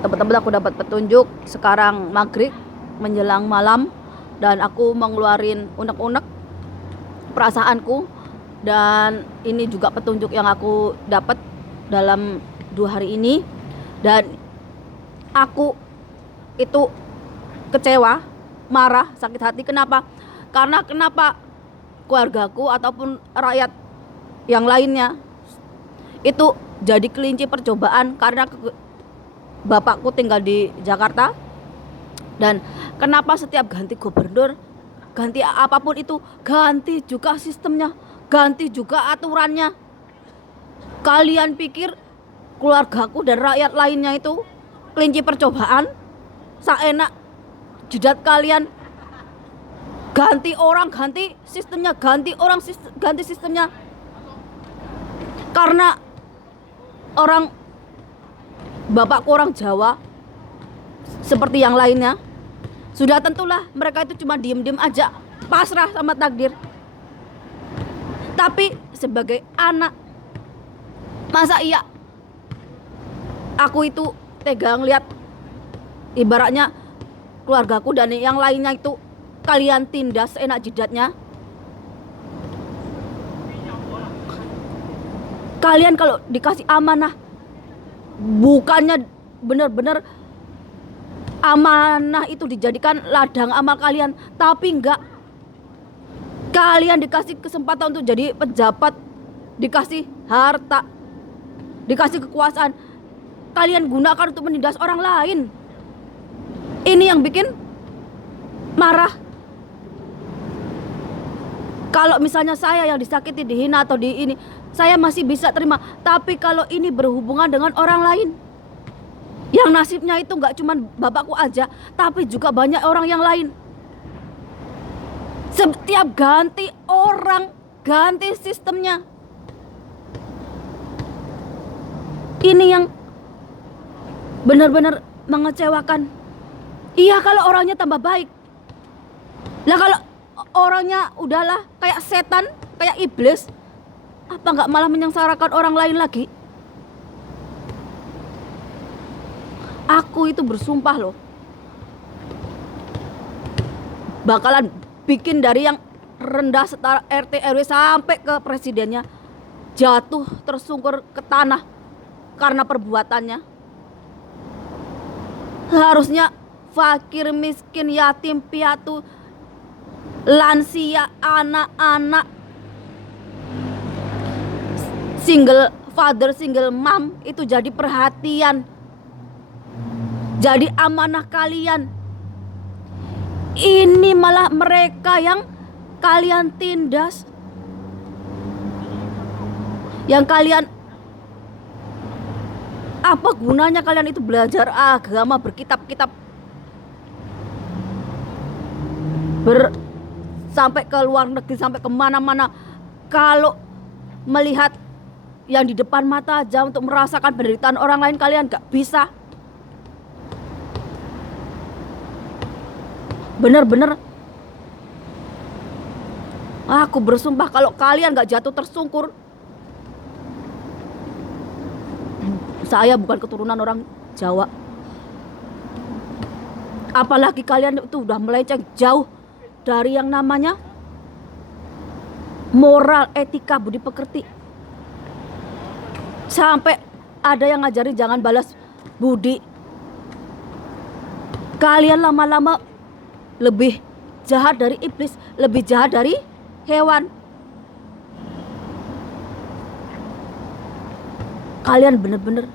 Teman-teman, aku dapat petunjuk sekarang maghrib menjelang malam, dan aku mengeluarin unek-unek perasaanku. Dan ini juga petunjuk yang aku dapat dalam 2 hari ini. Dan aku itu kecewa, marah, sakit hati. Kenapa? Karena kenapa keluargaku ataupun rakyat yang lainnya itu jadi kelinci percobaan karena bapakku tinggal di Jakarta. Dan kenapa setiap ganti gubernur, ganti apapun itu, ganti juga sistemnya, ganti juga aturannya. Kalian pikir keluargaku dan rakyat lainnya itu kelinci percobaan? Seenak jidat kalian ganti orang, ganti sistemnya, ganti orang, ganti sistemnya. Karena orang bapakku orang Jawa seperti yang lainnya, sudah tentulah mereka itu cuma diem-diem aja, pasrah sama takdir. Tapi sebagai anak, masa iya aku itu tega ngeliat ibaratnya keluargaku dan yang lainnya itu kalian tindas enak jidatnya. Kalian kalau dikasih amanah, bukannya benar-benar amanah itu dijadikan ladang amal kalian, tapi enggak. Kalian dikasih kesempatan untuk jadi pejabat, dikasih harta, dikasih kekuasaan, kalian gunakan untuk menindas orang lain. Ini yang bikin marah. Kalau misalnya saya yang disakiti, dihina atau di ini, saya masih bisa terima. Tapi kalau ini berhubungan dengan orang lain, yang nasibnya itu nggak cuma bapakku aja, tapi juga banyak orang yang lain. Setiap ganti orang, ganti sistemnya. Ini yang benar-benar mengecewakan. Iya kalau orangnya tambah baik. Lah kalau orangnya udahlah kayak setan, kayak iblis, apa nggak malah menyengsarakan orang lain lagi? Aku itu bersumpah loh, bakalan bikin dari yang rendah setara RT RW sampai ke presidennya jatuh tersungkur ke tanah karena perbuatannya. Harusnya fakir, miskin, yatim, piatu, lansia, anak-anak, single father, single mom itu jadi perhatian, jadi amanah kalian. Ini malah mereka yang kalian tindas, yang kalian, apa gunanya kalian itu belajar agama, berkitab-kitab, sampai ke luar negeri, sampai kemana-mana, kalau melihat yang di depan mata aja untuk merasakan penderitaan orang lain kalian gak bisa. Bener-bener aku bersumpah kalau kalian gak jatuh tersungkur. Saya bukan keturunan orang Jawa, apalagi kalian itu udah melenceng jauh dari yang namanya moral, etika, budi pekerti. Sampai ada yang ngajarin jangan balas budi. Kalian lama-lama lebih jahat dari iblis, lebih jahat dari hewan. Kalian bener-bener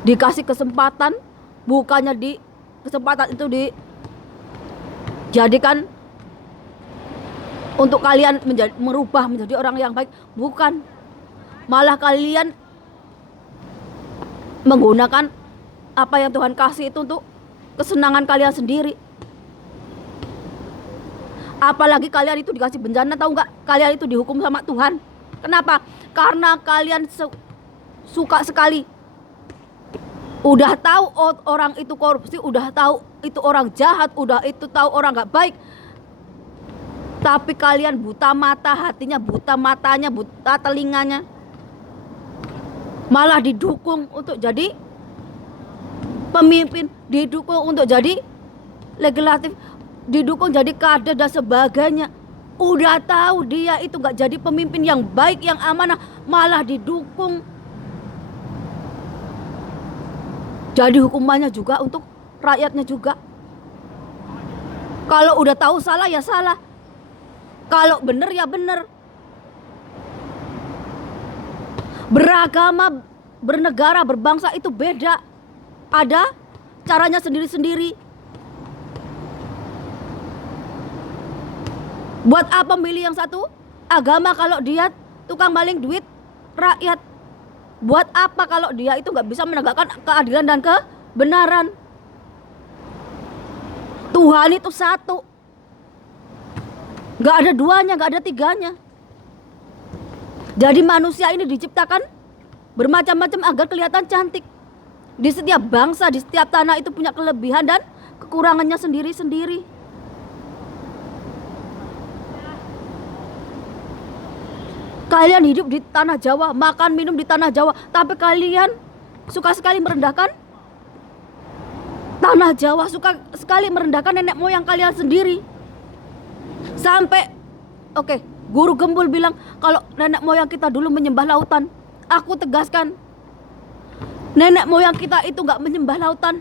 dikasih kesempatan, bukannya di kesempatan itu dijadikan untuk kalian merubah menjadi orang yang baik, bukan. Malah kalian menggunakan apa yang Tuhan kasih itu untuk kesenangan kalian sendiri. Apalagi kalian itu dikasih bencana, tahu nggak? Kalian itu dihukum sama Tuhan. Kenapa? Karena kalian suka sekali. Udah tahu orang itu korupsi, udah tahu itu orang jahat, udah itu tahu orang nggak baik, tapi kalian buta mata hatinya, buta matanya, buta telinganya. malah didukung untuk jadi pemimpin, didukung untuk jadi legislatif, didukung jadi kader dan sebagainya. Udah tahu dia itu gak jadi pemimpin yang baik, yang amanah, malah didukung. Jadi hukumannya juga untuk rakyatnya juga. Kalau udah tahu salah ya salah, kalau bener ya bener. Beragama, bernegara, berbangsa itu beda. Ada caranya sendiri-sendiri. Buat apa milih yang satu agama kalau dia tukang maling duit rakyat? Buat apa kalau dia itu gak bisa menegakkan keadilan dan kebenaran? Tuhan itu satu, gak ada duanya, gak ada tiganya. Jadi manusia ini diciptakan bermacam-macam agar kelihatan cantik. Di setiap bangsa, di setiap tanah itu punya kelebihan dan kekurangannya sendiri-sendiri. Kalian hidup di tanah Jawa, makan minum di tanah Jawa, tapi kalian suka sekali merendahkan tanah Jawa, suka sekali merendahkan nenek moyang kalian sendiri. Sampai guru gembul bilang kalau nenek moyang kita dulu menyembah lautan. Aku tegaskan, nenek moyang kita itu gak menyembah lautan,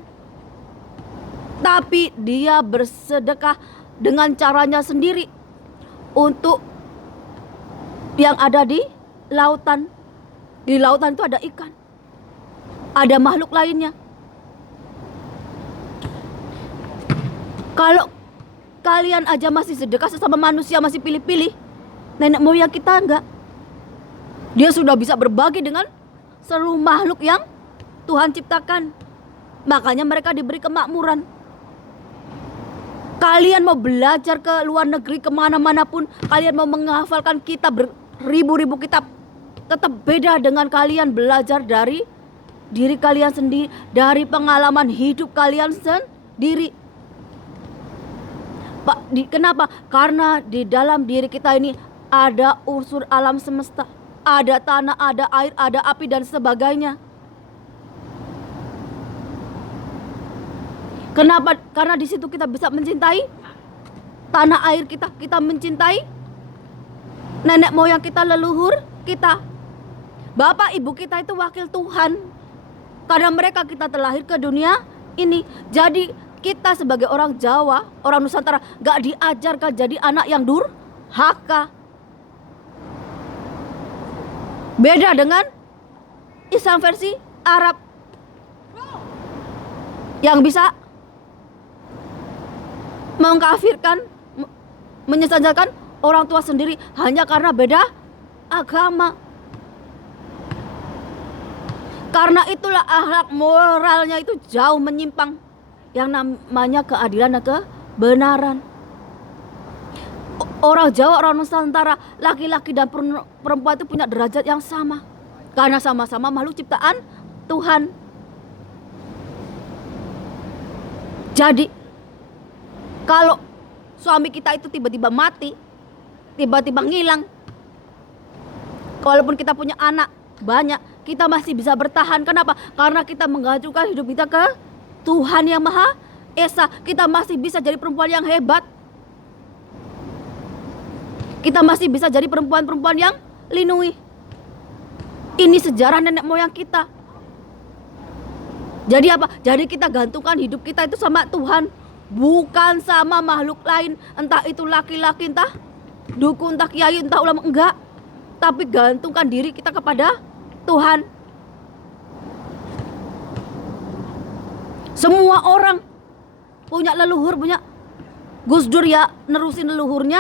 tapi dia bersedekah dengan caranya sendiri untuk yang ada di lautan. Di lautan itu ada ikan, ada makhluk lainnya. Kalau kalian aja masih sedekah sesama manusia, masih pilih-pilih, nenek moyang kita enggak. Dia sudah bisa berbagi dengan seluruh makhluk yang Tuhan ciptakan. Makanya mereka diberi kemakmuran. Kalian mau belajar ke luar negeri, kemana-mana pun, kalian mau menghafalkan kitab beribu-ribu kitab, tetap beda dengan kalian belajar dari diri kalian sendiri, dari pengalaman hidup kalian sendiri. Kenapa? Karena di dalam diri kita ini ada unsur alam semesta, ada tanah, ada air, ada api dan sebagainya. Kenapa? Karena di situ kita bisa mencintai tanah air kita, kita mencintai nenek moyang kita, leluhur kita. Bapak ibu kita itu wakil Tuhan. Karena mereka kita terlahir ke dunia ini. Jadi kita sebagai orang Jawa, orang Nusantara, gak diajarkan jadi anak yang durhaka. Beda dengan Islam versi Arab yang bisa mengkafirkan, menyesajakan orang tua sendiri hanya karena beda agama. Karena itulah akhlak moralnya itu jauh menyimpang, yang namanya keadilan dan kebenaran. Orang Jawa, orang Nusantara, laki-laki dan perempuan itu punya derajat yang sama, karena sama-sama makhluk ciptaan Tuhan. Jadi kalau suami kita itu tiba-tiba mati, tiba-tiba ngilang, walaupun kita punya anak banyak, kita masih bisa bertahan. Kenapa? Karena kita menggantungkan hidup kita ke Tuhan yang Maha Esa. Kita masih bisa jadi perempuan yang hebat. Kita masih bisa jadi perempuan-perempuan yang lindungi. Ini sejarah nenek moyang kita. Jadi apa? Jadi kita gantungkan hidup kita itu sama Tuhan, bukan sama makhluk lain. Entah itu laki-laki, entah dukun, entah kiai, entah ulama, enggak. Tapi gantungkan diri kita kepada Tuhan. Semua orang punya leluhur, punya Gus Dur ya nerusin leluhurnya,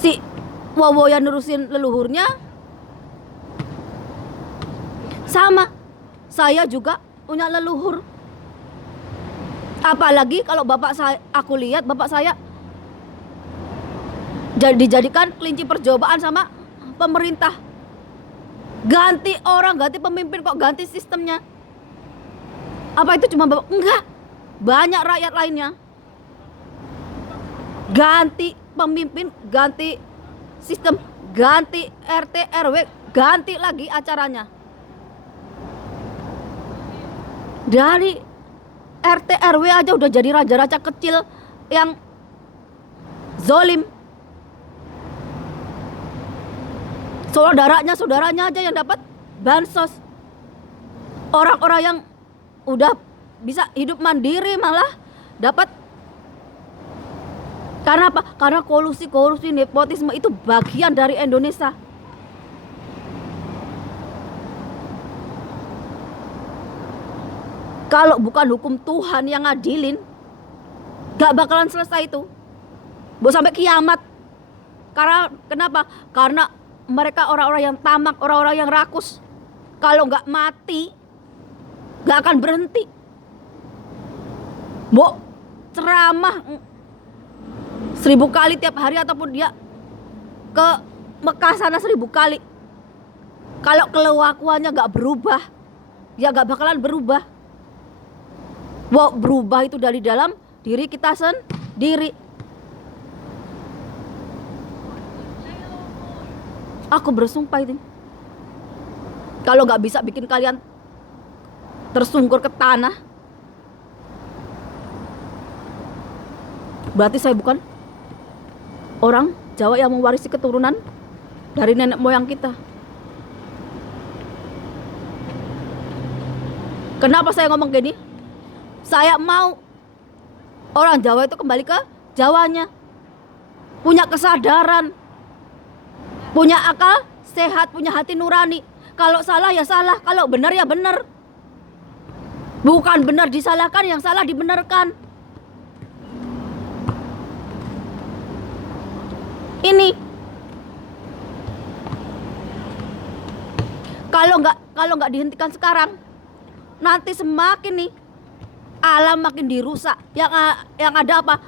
si Wowo ya nerusin leluhurnya. Sama, saya juga punya leluhur. Apalagi kalau bapak saya, aku lihat bapak saya dijadikan kelinci percobaan sama pemerintah. Ganti orang, ganti pemimpin, kok ganti sistemnya. Apa itu cuma bapak? Enggak, banyak rakyat lainnya. Ganti pemimpin, ganti sistem, ganti RT RW, ganti lagi acaranya. Dari RT RW aja udah jadi raja-raja kecil yang zolim. Saudaranya aja yang dapat bansos. Orang-orang yang udah bisa hidup mandiri malah dapat. Karena apa? Karena kolusi nepotisme itu bagian dari Indonesia. Kalau bukan hukum Tuhan yang ngadilin, gak bakalan selesai itu. Mau sampai kiamat. Karena kenapa? Karena mereka orang-orang yang tamak, orang-orang yang rakus. Kalau gak mati, gak akan berhenti. Mau ceramah 1000 kali tiap hari ataupun dia ke Mekah sana 1000 kali. Kalau kelakuannya gak berubah, ya gak bakalan berubah. Wow, berubah itu dari dalam diri kita sendiri. Aku bersumpah itu, kalau nggak bisa bikin kalian tersungkur ke tanah, berarti saya bukan orang Jawa yang mewarisi keturunan dari nenek moyang kita. Kenapa saya ngomong gini? Saya mau orang Jawa itu kembali ke Jawanya, punya kesadaran, punya akal sehat, punya hati nurani. Kalau salah ya salah, kalau benar ya benar. Bukan benar disalahkan, yang salah dibenarkan. Ini kalau nggak dihentikan sekarang, nanti semakin nih alam makin dirusak. Yang ada apa?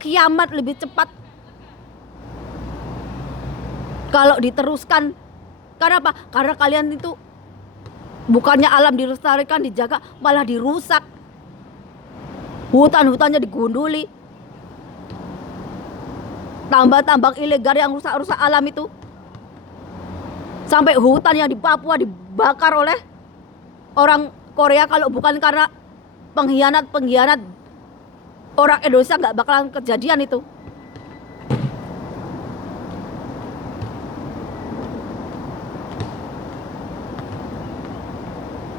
Kiamat lebih cepat kalau diteruskan. Karena apa? Karena kalian itu bukannya alam dilestarikan, dijaga, malah dirusak. Hutan-hutannya digunduli, tambang-tambang ilegal yang rusak-rusak alam itu. Sampai hutan yang di Papua dibakar oleh orang Korea. Kalau bukan karena pengkhianat orang Indonesia, nggak bakalan kejadian itu.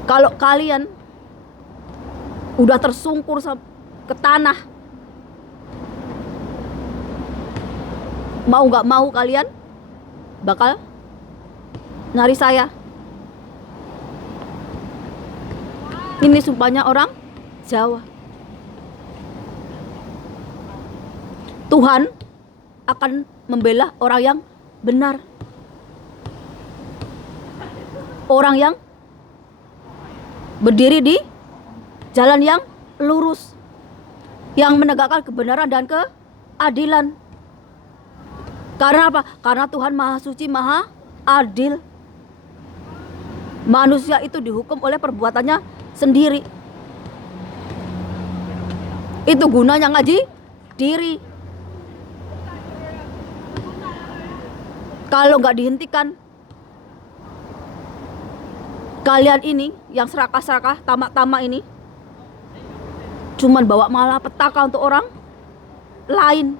Kalau kalian udah tersungkur ke tanah, mau nggak mau kalian bakal nyari saya. Ini sumpahnya orang Jawa. Tuhan akan membela orang yang benar, orang yang berdiri di jalan yang lurus, yang menegakkan kebenaran dan keadilan. Karena apa? Karena Tuhan Maha Suci, Maha Adil. Manusia itu dihukum oleh perbuatannya sendiri. Itu gunanya ngaji diri. Kalau nggak dihentikan, kalian ini yang serakah-serakah, tamak-tamak ini cuman bawa malapetaka untuk orang lain.